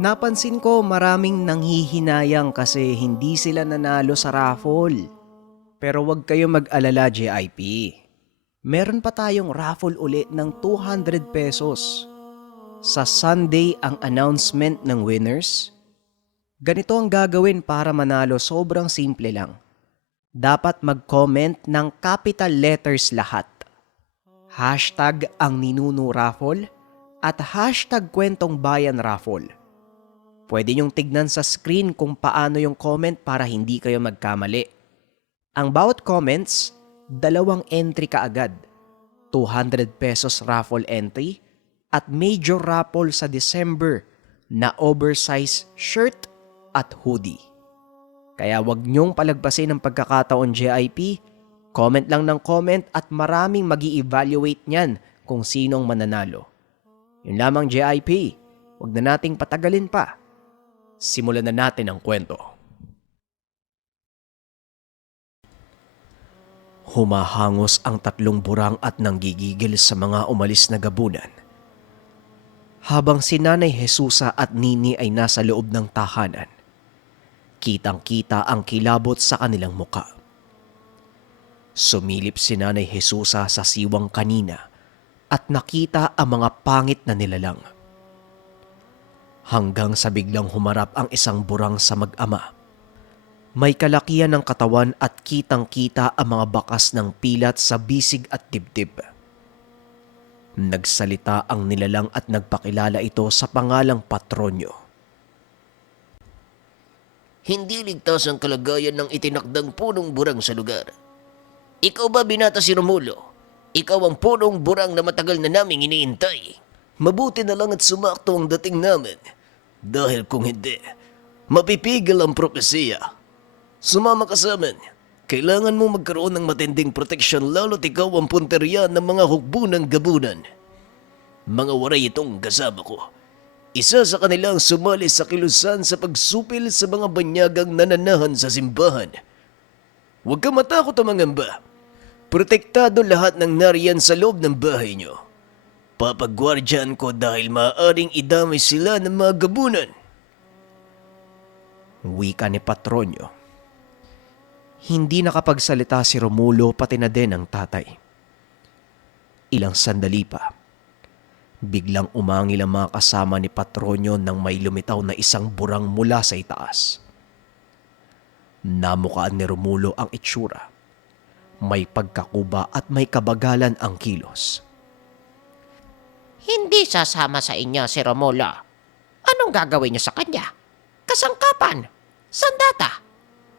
Napansin ko maraming nanghihinayang kasi hindi sila nanalo sa raffle. Pero wag kayo mag-alala, JIP. Meron pa tayong raffle uli ng 200 pesos. Sa Sunday ang announcement ng winners. Ganito ang gagawin para manalo, sobrang simple lang. Dapat mag-comment ng capital letters lahat. Hashtag ang Ninuno Raffle at hashtag Kwentong Bayan Raffle. Pwede niyong tignan sa screen kung paano yung comment para hindi kayo magkamali. Ang bawat comments, 2 entry kaagad. 200 pesos raffle entry at major raffle sa December na oversized shirt at hoodie. Kaya wag niyong palagpasin ang pagkakataon, JIP. Comment lang ng comment at maraming magi-evaluate niyan kung sino ang mananalo. Yun lamang, JIP. Wag na nating patagalin pa. Simulan na natin ang kwento. Humahangos ang 3 burang at nanggigigil sa mga umalis na gabunan. Habang si Nanay Jesusa at Nini ay nasa loob ng tahanan, kitang-kita ang kilabot sa kanilang muka. Sumilip si Nanay Jesusa sa siwang kanina at nakita ang mga pangit na nilalang. Hanggang sa biglang humarap ang isang burang sa mag-ama. May kalakihan ng katawan at kitang-kita ang mga bakas ng pilat sa bisig at dibdib. Nagsalita ang nilalang at nagpakilala ito sa pangalang Patronyo. Hindi ligtas ang kalagayan ng itinakdang punong burang sa lugar. Ikaw ba, binata si Romulo? Ikaw ang punong burang na matagal na naming iniintay. Mabuti na lang at sumakto ang dating namin. Dahil kung hindi, mapipigil ang propesiya. Sumama ka sa amin. Kailangan mo magkaroon ng matinding proteksyon lalo't ikaw ang punteriya ng mga hukbunang gabunan. Mga waray itong kasama ko. Isa sa kanilang sumali sa kilusan sa pagsupil sa mga banyagang nananahan sa simbahan. Huwag ka matakot o mangamba. Protektado lahat ng nariyan sa loob ng bahay nyo. Papagwardyan ko dahil maaaring idamay sila ng mga gabunan. Wika ni Patronyo. Hindi nakapagsalita si Romulo pati na din ang tatay. Ilang sandali pa. Biglang umangil ang mga kasama ni Patronyo nang may lumitaw na isang burang mula sa itaas. Namukaan ni Romulo ang itsura. May pagkakuba at may kabagalan ang kilos. Hindi sasama sa inyo si Romulo. Anong gagawin niyo sa kanya? Kasangkapan, sandata,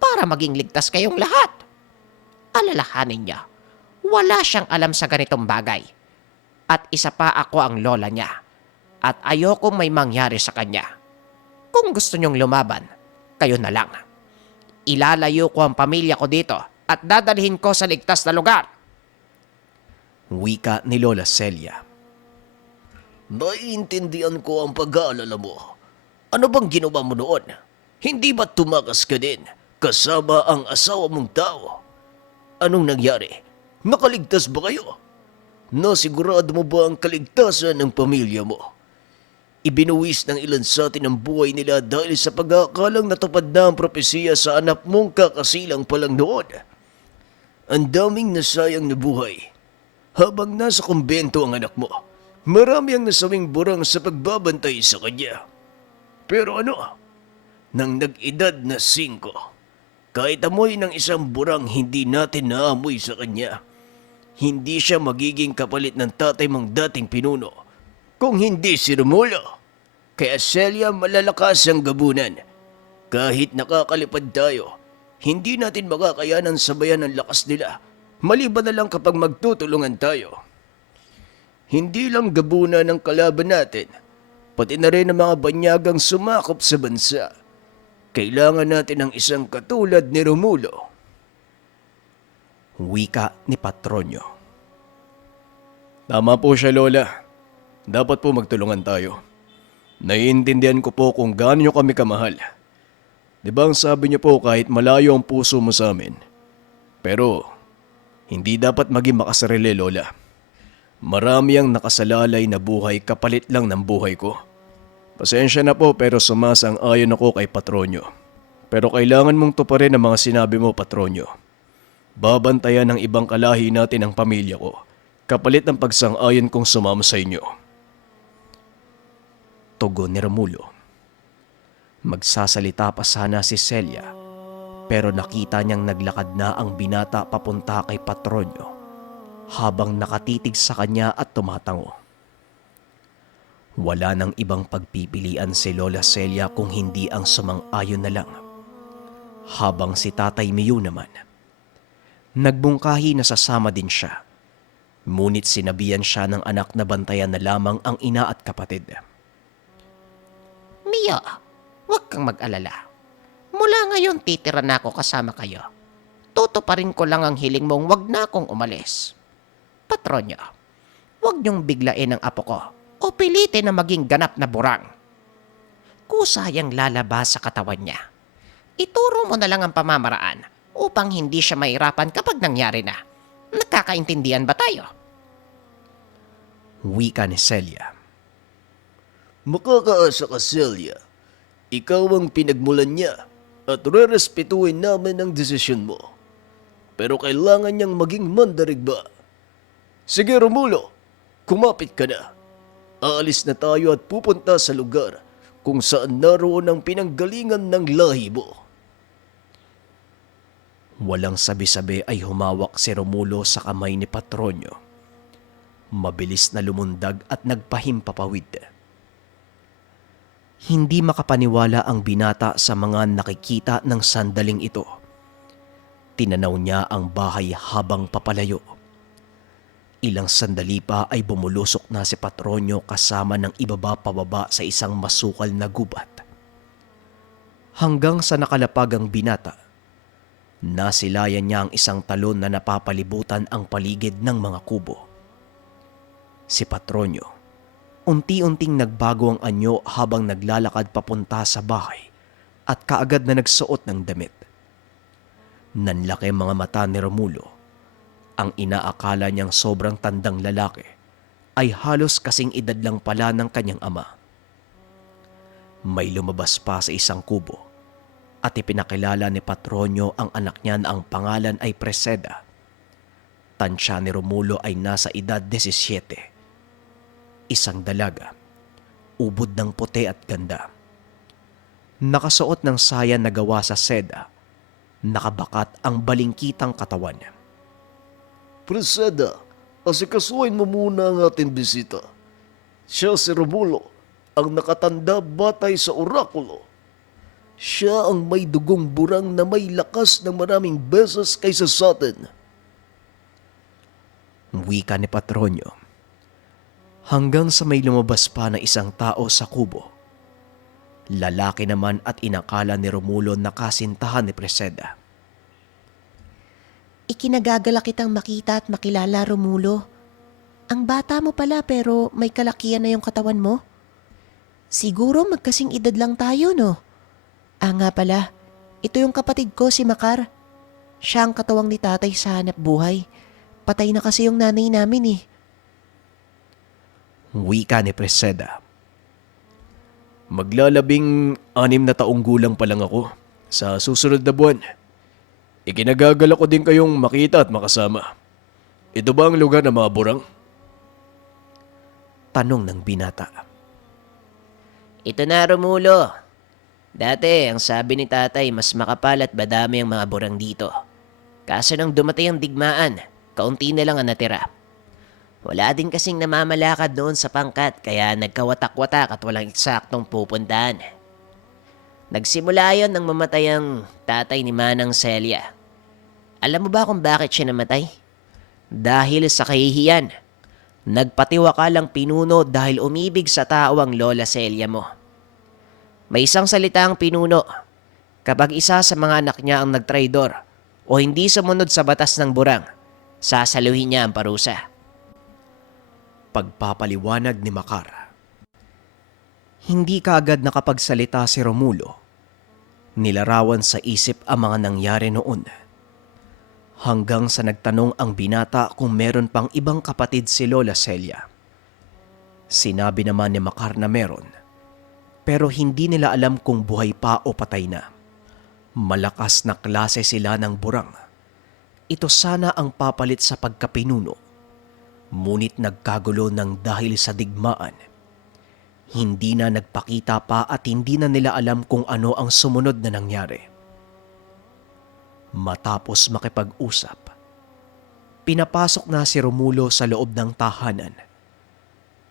para maging ligtas kayong lahat. Alalahanin niya, wala siyang alam sa ganitong bagay. At isa pa, ako ang lola niya. At ayokong may mangyari sa kanya. Kung gusto niyong lumaban, kayo na lang. Ilalayo ko ang pamilya ko dito at dadalhin ko sa ligtas na lugar. Wika ni Lola Celia. Naiintindihan ko ang pag-aalala mo. Ano bang ginawa mo noon? Hindi ba tumakas ka din kasama ang asawa mong tao? Anong nangyari? Nakaligtas ba kayo? Nasigurado mo ba ang kaligtasan ng pamilya mo? Ibinuwis ng ilan sa atin ang buhay nila dahil sa pag-aakalang natupad na ang propesiya sa anak mong kakasilang pa lang noon. Ang daming nasayang na buhay. Habang nasa kumbento ang anak mo, marami ang nasawing burang sa pagbabantay sa kanya. Pero ano? Nang nag-edad na 5, kahit amoy ng isang burang hindi natin naamoy sa kanya, hindi siya magiging kapalit ng tatay mong dating pinuno. Kung hindi si Romulo. Kaya Celia, malalakas ang gabunan. Kahit nakakalipad tayo, hindi natin makakayanan sabayan ang lakas nila. Maliban na lang kapag magtutulungan tayo. Hindi lang gabunan ang kalaban natin, pati na rin ang mga banyagang sumakop sa bansa. Kailangan natin ng isang katulad ni Romulo. Wika ni Patronyo. Tama po siya, Lola. Dapat po magtulungan tayo. Naiintindihan ko po kung gaano nyo kami kamahal. Di ba ang sabi niyo po kahit malayo ang puso mo sa amin? Pero, hindi dapat maging makasarili, Lola. Marami ang nakasalalay na buhay kapalit lang ng buhay ko. Pasensya na po pero sumasang-ayon ako kay Patronyo. Pero kailangan mong tuparin ang mga sinabi mo, Patronyo. Babantayan ng ibang kalahi natin ang pamilya ko, kapalit ng pagsang-ayon kong sumama sa inyo. Tugon ni Romulo. Magsasalita pa sana si Celia, pero nakita niyang naglakad na ang binata papunta kay Patronyo habang nakatitig sa kanya at tumatango. Wala nang ibang pagpipilian si Lola Celia kung hindi ang sumang-ayon na lang. Habang si Tatay Miu naman, nagbungkahi na sasama din siya. Ngunit sinabihan siya ng anak na bantayan na lamang ang ina at kapatid. Mia, huwag kang mag-alala. Mula ngayon titira na ako kasama kayo. Tutuparin ko lang ang hiling mong wag na akong umalis. Patronyo, huwag niyong biglain ang apo ko o pilitin na maging ganap na burang. Kusayang lalabas sa katawan niya. Ituro mo na lang ang pamamaraan upang hindi siya mahirapan kapag nangyari na. Nagkakaintindihan ba tayo? Wika ni Celia. Makakaasa ka, Celia. Ikaw ang pinagmulan niya at rerespetuhin namin ang desisyon mo. Pero kailangan niyang maging mandarigba. Sige, Romulo, kumapit ka na. Aalis na tayo at pupunta sa lugar kung saan naroon ang pinanggalingan ng lahi mo. Walang sabi-sabi ay humawak si Romulo sa kamay ni Patronyo. Mabilis na lumundag at nagpahimpapawid. Hindi makapaniwala ang binata sa mga nakikita ng sandaling ito. Tinanaw niya ang bahay habang papalayo. Ilang sandali pa ay bumulusok na si Patronyo kasama ng ibaba pababa sa isang masukal na gubat. Hanggang sa nakalapag ang binata, nasilayan niya ang isang talon na napapalibutan ang paligid ng mga kubo. Si Patronyo, unti-unting nagbago ang anyo habang naglalakad papunta sa bahay at kaagad na nagsuot ng damit. Nanlaki mga mata ni Romulo. Ang inaakala niyang sobrang tandang lalaki ay halos kasing edad lang pala ng kanyang ama. May lumabas pa sa isang kubo at ipinakilala ni Patronyo ang anak niya na ang pangalan ay Preseda. Tansya ni Romulo ay nasa edad 17. Isang dalaga, ubod ng puti at ganda. Nakasuot ng saya na gawa sa seda, nakabakat ang balingkitang katawan niya. Preseda, asikasuhin mo muna ang ating bisita. Siya si Romulo, ang nakatanda batay sa orakulo. Siya ang may dugong burang na may lakas ng maraming beses kaysa sa atin. Wika ni Patronyo. Hanggang sa may lumabas pa na isang tao sa kubo. Lalaki naman at inakala ni Romulo na kasintahan ni Preseda. Ikinagagala kitang makita at makilala, Romulo. Ang bata mo pala pero may kalakihan na yung katawan mo. Siguro magkasing edad lang tayo, no? Ah nga pala, ito yung kapatid ko si Makar. Siya ang katawang ni tatay sa hanap buhay. Patay na kasi yung nanay namin eh. Wika ni Preseda. Maglalabing 6 na taong gulang pa lang ako sa susunod na buwan. Ikinagagala ko din kayong makita at makasama. Ito ba ang lugar ng mga burang? Tanong ng binata. Ito na, Romulo. Dati, ang sabi ni tatay, mas makapal at badami ang mga burang dito. Kaso nang dumating ang digmaan, kaunti na lang ang natira. Wala din kasing namamalakad noon sa pangkat kaya nagkawatak-watak at walang eksaktong pupuntahan. Nagsimula yon nang mamatay ang tatay ni Manang Celia. Alam mo ba kung bakit siya namatay? Dahil sa kahihiyan. Nagpatiwakalang pinuno dahil umibig sa tao ang Lola Celia mo. May isang salitang pinuno. Kapag isa sa mga anak niya ang nagtraidor o hindi sumunod sa batas ng burang, sasaluhin niya ang parusa. Pagpapaliwanag ni Makar. Hindi kaagad nakapagsalita si Romulo. Nilarawan sa isip ang mga nangyari noon. Hanggang sa nagtanong ang binata kung meron pang ibang kapatid si Lola Celia. Sinabi naman ni Makar na meron. pero hindi nila alam kung buhay pa o patay na. Malakas na klase sila ng burang. Ito sana ang papalit sa pagkapinuno, ngunit nagkagulo ng dahil sa digmaan. Hindi na nagpakita pa at hindi na nila alam kung ano ang sumunod na nangyari. Matapos makipag-usap, pinapasok na si Romulo sa loob ng tahanan.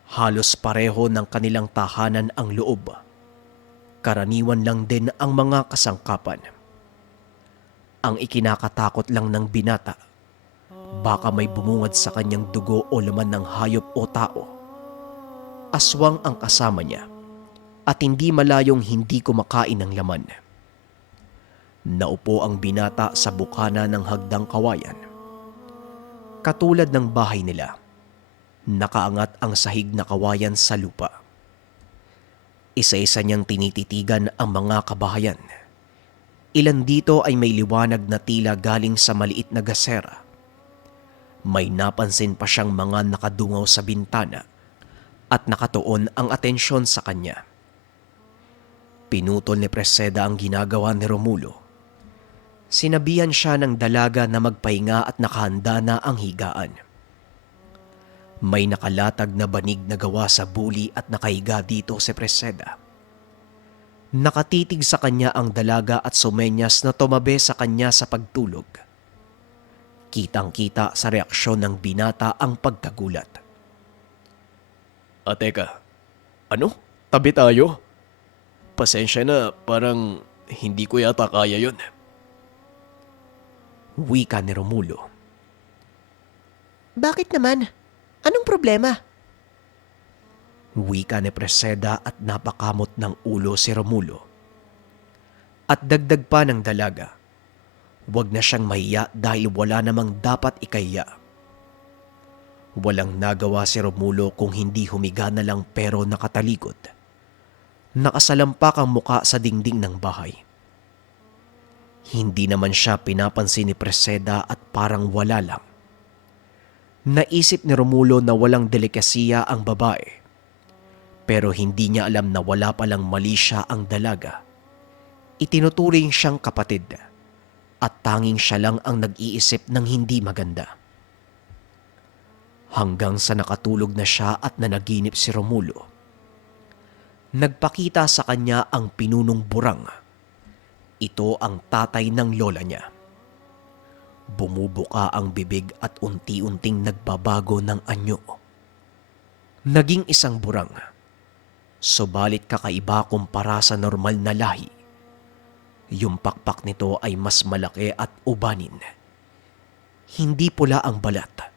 Halos pareho ng kanilang tahanan ang loob. Karaniwan lang din ang mga kasangkapan. Ang ikinakatakot lang ng binata, baka may bumungad sa kanyang dugo o laman ng hayop o tao. Aswang ang kasama niya at hindi malayong hindi kumakain ng laman. Naupo ang binata sa bukana ng hagdang kawayan. Katulad ng bahay nila, nakaangat ang sahig na kawayan sa lupa. Isa-isa niyang tinititigan ang mga kabahayan. Ilan dito ay may liwanag na tila galing sa maliit na gasera. May napansin pa siyang mga nakadungaw sa bintana at nakatuon ang atensyon sa kanya. Pinutol ni Preseda ang ginagawa ni Romulo. Sinabihan siya ng dalaga na magpahinga at nakahanda na ang higaan. May nakalatag na banig na gawa sa buli at nakahiga dito si Preseda. Nakatitig sa kanya ang dalaga at sumenyas na tumabi sa kanya sa pagtulog. Kitang-kita sa reaksyon ng binata ang pagkagulat. Teka, ano? Tabi tayo? Pasensya na, parang hindi ko yata kaya yun. Wika ni Romulo. Bakit naman? Anong problema? Wika ni Preseda at napakamot ng ulo si Romulo. At dagdag pa ng dalaga, huwag na siyang mahiya dahil wala namang dapat ikahiya. Walang nagawa si Romulo kung hindi humiga na lang pero nakatalikod. Nakasalampak ang muka sa dingding ng bahay. Hindi naman siya pinapansin ni Preseda at parang wala lang. Naisip ni Romulo na walang delikasiya ang babae. Pero hindi niya alam na wala palang mali siya ang dalaga. Itinuturing siyang kapatid at tanging siya lang ang nag-iisip ng hindi maganda. Hanggang sa nakatulog na siya at nanaginip si Romulo. Nagpakita sa kanya ang pinunong burang. Ito ang tatay ng lola niya. Bumubuka ang bibig at unti-unting nagbabago ng anyo. Naging isang burang. Subalit kakaiba kumpara sa normal na lahi. Yung pakpak nito ay mas malaki at ubanin. Hindi pula ang balat,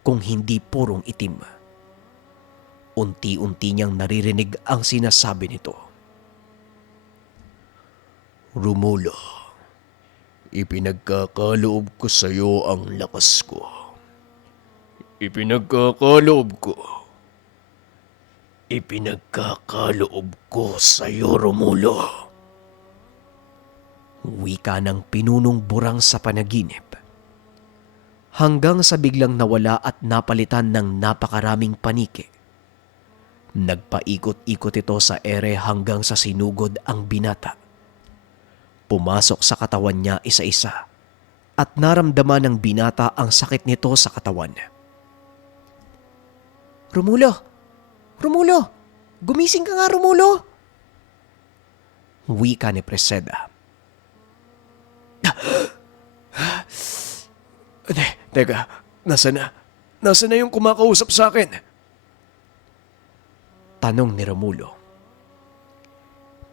kung hindi purong itim. Unti-unti niyang naririnig ang sinasabi nito. Romulo, ipinagkakaloob ko sa iyo ang lakas ko. Ipinagkakaloob ko sa iyo, Romulo. Wika ng pinunong burang sa panaginip. Hanggang sa biglang nawala at napalitan ng napakaraming paniki. Nagpaikot-ikot ito sa ere hanggang sa sinugod ang binata. Pumasok sa katawan niya isa-isa at naramdaman ng binata ang sakit nito sa katawan. Romulo! Romulo! Gumising ka nga, Romulo! Wika ni Preseda. Teka, nasa na? Nasa na yung kumakausap sa akin? Tanong ni Romulo.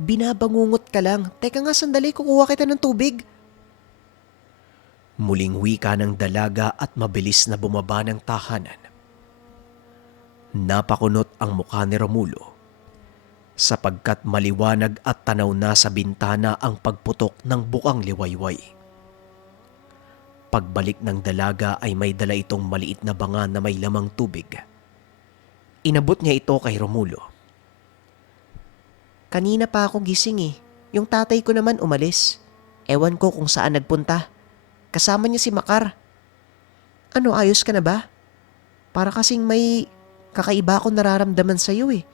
Binabangungot ka lang. Teka nga sandali, kukuha kita ng tubig. Muling wika ng dalaga at mabilis na bumaba ng tahanan. Napakunot ang mukha ni Romulo sapagkat maliwanag at tanaw na sa bintana ang pagputok ng bukang liwayway. Pagbalik ng dalaga ay may dala itong maliit na banga na may lamang tubig. Inabot niya ito kay Romulo. Kanina pa ako gising eh. Yung tatay ko naman umalis. Ewan ko kung saan nagpunta. Kasama niya si Makar. Ano, ayos ka na ba? Para kasing may kakaiba akong nararamdaman sa'yo eh.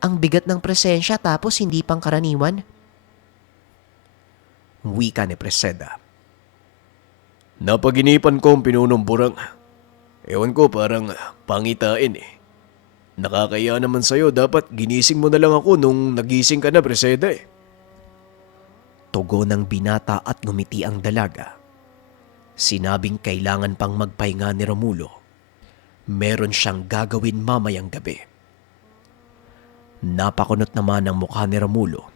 Ang bigat ng presensya tapos hindi pang karaniwan. Wika ni Preseda. Napaginipan ko ang pinunong burang. Ewan ko, parang pangitain eh. Nakakaya naman sa'yo, dapat ginising mo na lang ako nung nagising ka na, Preseda eh. Tugon ng binata at ngumiti ang dalaga. Sinabing kailangan pang magpahinga ni Romulo. Meron siyang gagawin mamayang gabi. Napakunot naman ang mukha ni Romulo.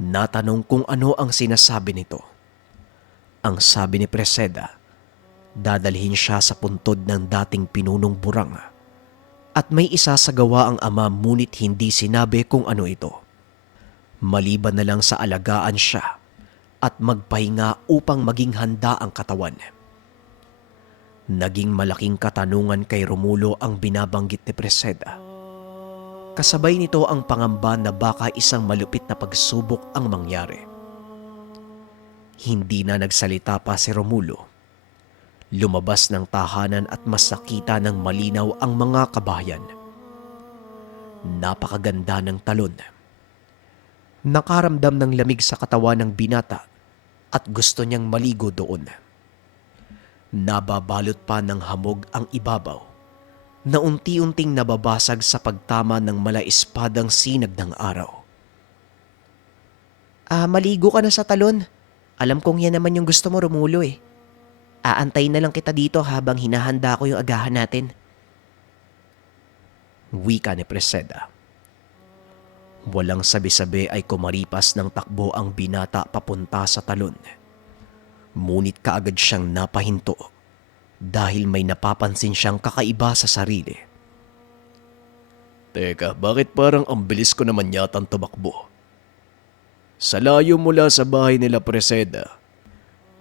Natanong kung ano ang sinasabi nito. Ang sabi ni Preseda, dadalhin siya sa puntod ng dating pinunong burang. At may isasagawa ang ama ngunit hindi sinabi kung ano ito. Maliban na lang sa alagaan siya at magpahinga upang maging handa ang katawan. Naging malaking katanungan kay Romulo ang binabanggit ni Preseda. Kasabay nito ang pangamba na baka isang malupit na pagsubok ang mangyari. Hindi na nagsalita pa si Romulo. Lumabas ng tahanan at mas nakita ng malinaw ang mga kabayan. Napakaganda ng talon. Nakaramdam ng lamig sa katawan ng binata at gusto niyang maligo doon. Nababalot pa ng hamog ang ibabaw na unti-unting nababasag sa pagtama ng malaispadang sinag ng araw. Maligo ka na sa talon. Alam kong yan naman yung gusto mo, Romulo eh. Aantayin na lang kita dito habang hinahanda ko yung agahan natin. Wika ni Preseda. Walang sabi-sabi ay kumaripas ng takbo ang binata papunta sa talon. Ngunit kaagad siyang napahinto dahil may napapansin siyang kakaiba sa sarili. Teka, bakit parang ang bilis ko naman yatang tumakbo? Sa layo mula sa bahay nila Preseda,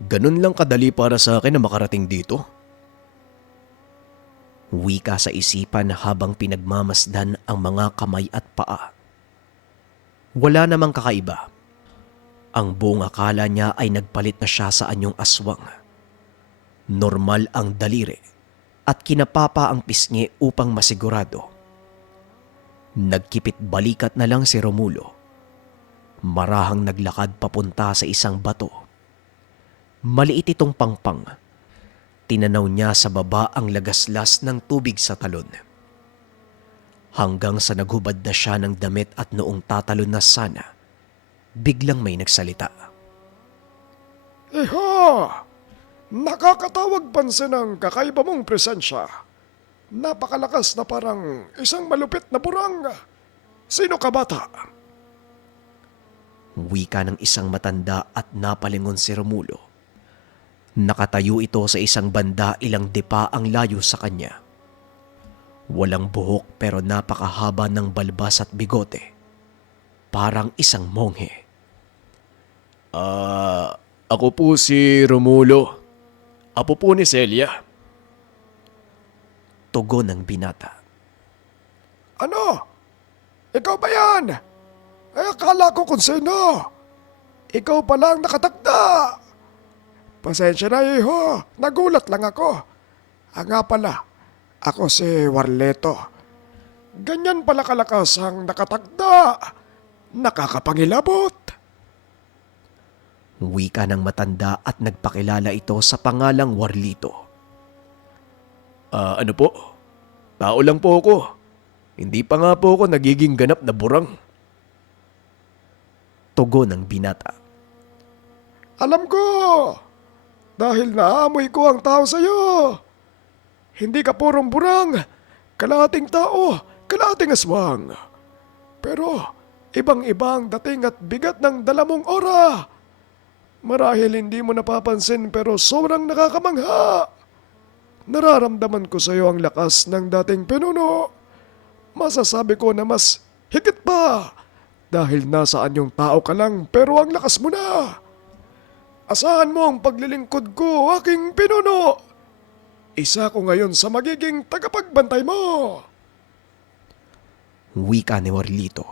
ganun lang kadali para sa akin na makarating dito? Wika sa isipan habang pinagmamasdan ang mga kamay at paa. Wala namang kakaiba. Ang buong akala niya ay nagpalit na siya sa anyong aswang. Normal ang daliri at kinapapa ang pisngi upang masigurado. Nagkipit balikat na lang si Romulo. Marahang naglakad papunta sa isang bato. Maliit itong pangpang. Tinanaw niya sa baba ang lagaslas ng tubig sa talon. Hanggang sa naghubad na siya ng damit at noong tatalon na sana, biglang may nagsalita. Iha! Nakakatawag pansin ang kakaiba mong presensya. Napakalakas na parang isang malupit na burang. Sino ka bata? Wika ng isang matanda at napalingon si Romulo. Nakatayo ito sa isang banda, ilang dipa ang layo sa kanya. Walang buhok pero napakahaba ng balbas at bigote. Parang isang monghe. Ako po si Romulo. Apo po ni Celia. Tugon ng binata. Ano? Ikaw ba yan? Ay, akala ko kung sino. Ikaw pala ang nakatakda. Pasensya na, iho. Nagulat lang ako. Nga pala, ako si Warleto. Ganyan pala kalakas ang nakatagda. Nakakapangilabot. Wika ng matanda at nagpakilala ito sa pangalang Warlito. Ano po? Tao lang po ako. Hindi pa nga po ako nagiging ganap na burang. Tugon ng binata. Alam ko. Dahil naamoy ko ang tao sa'yo. Hindi ka purong burang. Kalahating tao, kalahating aswang. Pero ibang-iba ang dating at bigat ng dala mong aura. Marahil hindi mo napapansin pero sobrang nakakamangha. Nararamdaman ko sa iyo ang lakas ng dating pinuno. Masasabi ko na mas higit pa dahil nasa anyong tao ka lang pero ang lakas mo na. Asahan mo ang paglilingkod ko, aking pinuno. Isa ko ngayon sa magiging tagapagbantay mo. Wika ni Warlito.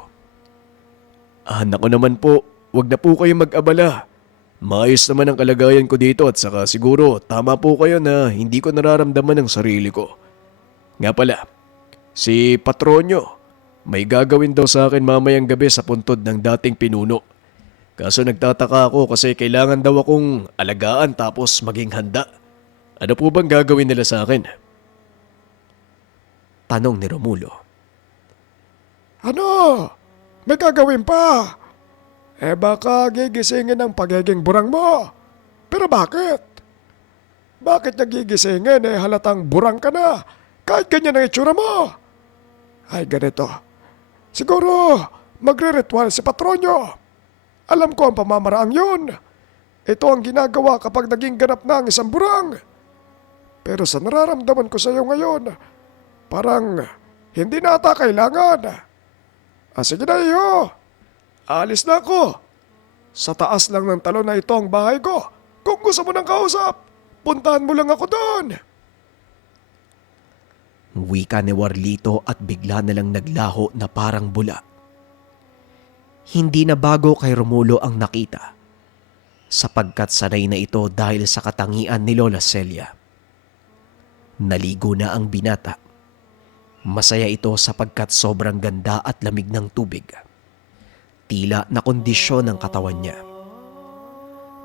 Naku naman po, wag na po kayo mag-abala. Maayos naman ang kalagayan ko dito at saka siguro tama po kayo na hindi ko nararamdaman ang sarili ko. Nga pala, si Patronyo, May gagawin daw sa akin mamayang gabi sa puntod ng dating pinuno. Kaso nagtataka ako kasi kailangan daw akong alagaan tapos maging handa. Ano po bang gagawin nila sa akin? Tanong ni Romulo. Ano? May gagawin pa? Baka gigisingin ang pagiging burang mo. Pero bakit? Bakit niya gigisingin halatang burang ka na kahit ganyan ang itsura mo? Ay ganito. Siguro magre-ritual si Patronyo. Alam ko ang pamamaraang yun. Ito ang ginagawa kapag naging ganap na ang isang burang. Pero sa nararamdaman ko sa iyo ngayon, parang hindi na ata kailangan. Sige na iyo. Alis na ako. Sa taas lang ng talon na ito ang bahay ko. Kung gusto mo ng kausap, puntahan mo lang ako doon. Wika ni Warlito at bigla na lang naglaho na parang bula. Hindi na bago kay Romulo ang nakita, sapagkat sanay na ito dahil sa katangian ni Lola Celia. Naligo na ang binata. Masaya ito sapagkat sobrang ganda at lamig ng tubig. Tila na kondisyon ng katawan niya.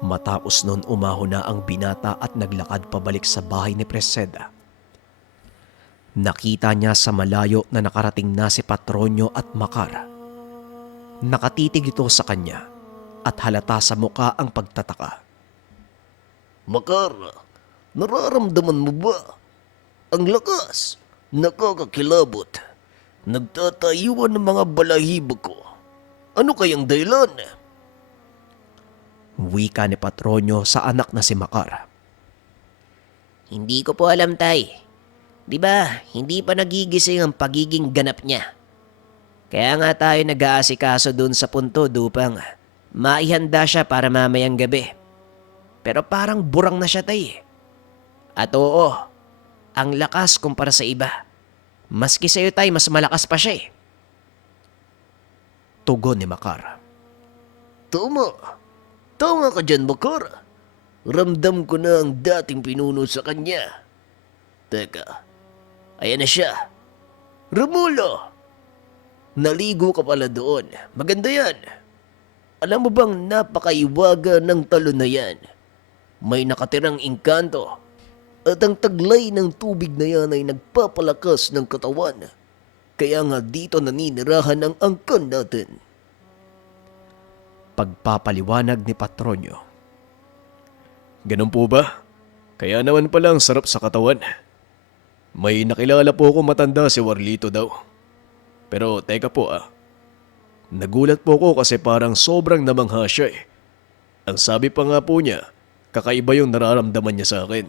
Matapos nun umaho na ang binata at naglakad pabalik sa bahay ni Preseda. Nakita niya sa malayo na nakarating na si Patronyo at Makar. Nakatitig ito sa kanya at halata sa muka ang pagtataka. Makar, nararamdaman mo ba? Ang lakas, nakakakilabot. Nagtatayuan ng mga balahibo ko. Ano kayang dahilan? Wika ni Patronyo sa anak na si Makar. Hindi ko po alam, Tay. Di ba, hindi pa nagigising ang pagiging ganap niya. Kaya nga tayo nag-aasikaso dun sa puntod upang maihanda siya para mamayang gabi. Pero parang burang na siya, Tay. At oo, ang lakas kumpara sa iba. Maski sa'yo, Tay, mas malakas pa siya. Tugon ni Makar. Tama. Tama ka dyan, Makar. Ramdam ko na ang dating pinuno sa kanya. Teka, ayan na siya. Romulo! Naligo ka pala doon. Maganda yan. Alam mo bang napakaiwaga ng talon na yan? May nakatirang engkanto. At ang taglay ng tubig na yan ay nagpapalakas ng katawan. Kaya nga dito naninirahan ang angkan natin. Pagpapaliwanag ni Patronyo. Ganun po ba? Kaya naman pala ang sarap sa katawan. May nakilala po ako matanda si Warlito daw. Pero teka po Nagulat po ako kasi parang sobrang namangha siya eh. Ang sabi pa nga po niya, kakaiba yung nararamdaman niya sa akin.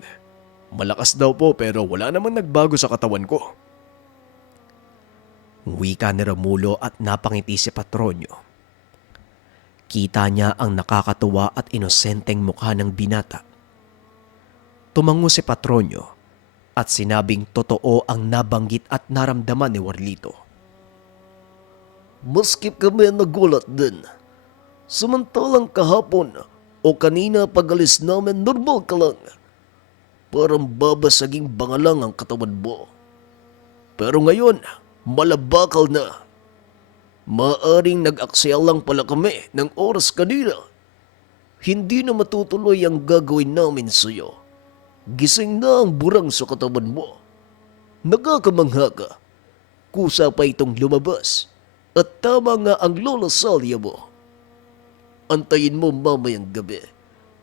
Malakas daw po pero wala naman nagbago sa katawan ko. Wika ni Romulo at napangiti si Patronyo. Kita niya ang nakakatuwa at inosenteng mukha ng binata. Tumango si Patronyo at sinabing totoo ang nabanggit at naramdaman ni Warlito. Maski kami nagulat din. Samantalang kahapon o kanina pag-alis namin normal ka lang. Parang babasaging bangalang ang katawan mo. Pero ngayon, malabakal na. Maaring nag-aksaya lang pala kami ng oras kanina. Hindi na matutuloy ang gagawin namin sa'yo. Gising na ang burang sa katawan mo. Nagakamangha ka. Kusa pa itong lumabas. At tama nga ang Lola Celia mo. Antayin mo mamayang gabi.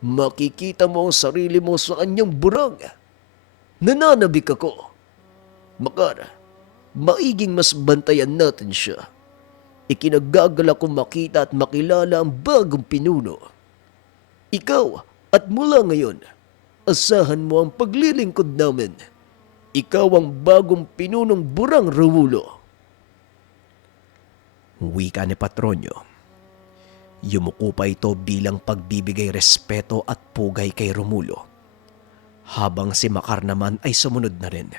Makikita mo ang sarili mo sa kanyang burang. Nananabik ako. Makar, maiging mas bantayan natin siya. Ikinagagala kong makita at makilala ang bagong pinuno. Ikaw at mula ngayon, asahan mo ang paglilingkod namin. Ikaw ang bagong pinunong burang Romulo. Wika ni Patronyo. Yumuko pa ito bilang pagbibigay respeto at pugay kay Romulo. Habang si Makar naman ay sumunod na rin.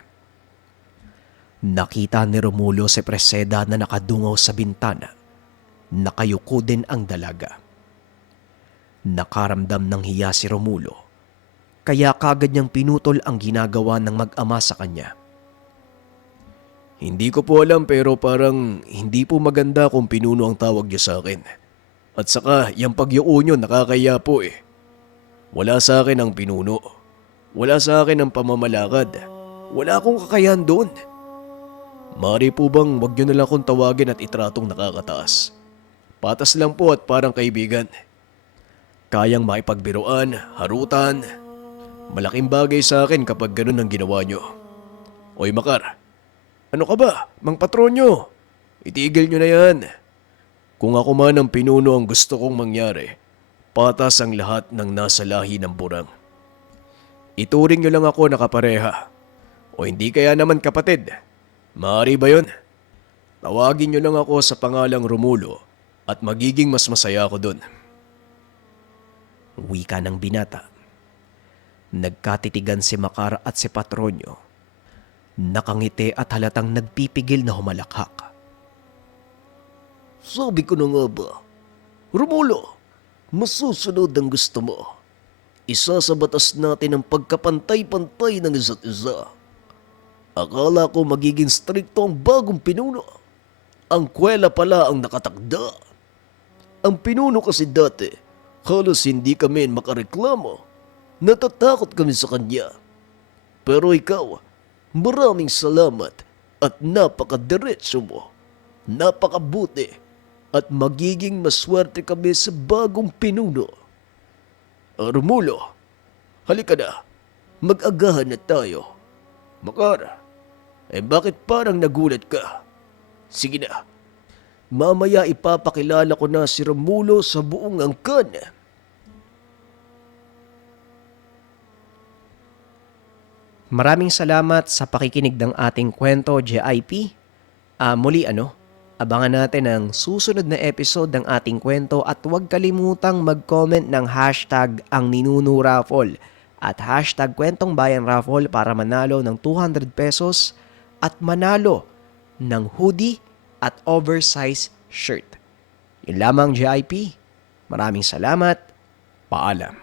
Nakita ni Romulo si Preseda na nakadungaw sa bintana. Nakayuko din ang dalaga. Nakaramdam ng hiya si Romulo. Kaya kagad niyang pinutol ang ginagawa ng mag-ama sa kanya. Hindi ko po alam pero parang hindi po maganda kung pinuno ang tawag niyo sa akin. At saka, yung pagyuo nyo nakakaya po eh. Wala sa akin ang pinuno. Wala sa akin ang pamamalakad. Wala akong kakayahan doon. Mari po bang wag nyo na lang akong tawagin at itratong nakakataas? Patas lang po at parang kaibigan. Kayang makipagbiruan, harutan. Malaking bagay sa akin kapag ganun ang ginawa nyo. Oy Makar, ano ka ba, mang patronyo? Itigil nyo na yan. Kung ako man ang pinuno ang gusto kong mangyari, patas ang lahat ng nasa lahi ng burang. Ituring nyo lang ako na kapareha. O hindi kaya naman kapatid. Maaari ba yun? Tawagin nyo lang ako sa pangalang Romulo at magiging mas masaya ako dun. Wika ng binata. Nagkatitigan si Makar at si Patronyo. Nakangiti at halatang nagpipigil na humalakhak. Sabi ko na nga ba, Romulo, masusunod ang gusto mo. Isa sa batas natin ang pagkapantay-pantay ng isa't isa. Akala ko magiging strikto ang bagong pinuno. Ang kwela pala ang nakatakda. Ang pinuno kasi dati, halos hindi kami makareklamo. Natatakot kami sa kanya. Pero ikaw, maraming salamat at napakadiretso mo. Napakabuti at magiging maswerte kami sa bagong pinuno. Romulo, halika na. Mag-agahan na tayo. Makar, bakit parang nagulat ka? Sige na. Mamaya ipapakilala ko na si Romulo sa buong angkan. Maraming salamat sa pakikinig ng ating kwento, JIP. Muli abangan natin ang susunod na episode ng ating kwento at huwag kalimutang mag-comment ng hashtag ang Ninuno Raffle at hashtag Kwentong Bayan Raffle para manalo ng 200 pesos at manalo ng hoodie at oversized shirt. Yun lamang, JIP. Maraming salamat. Paalam.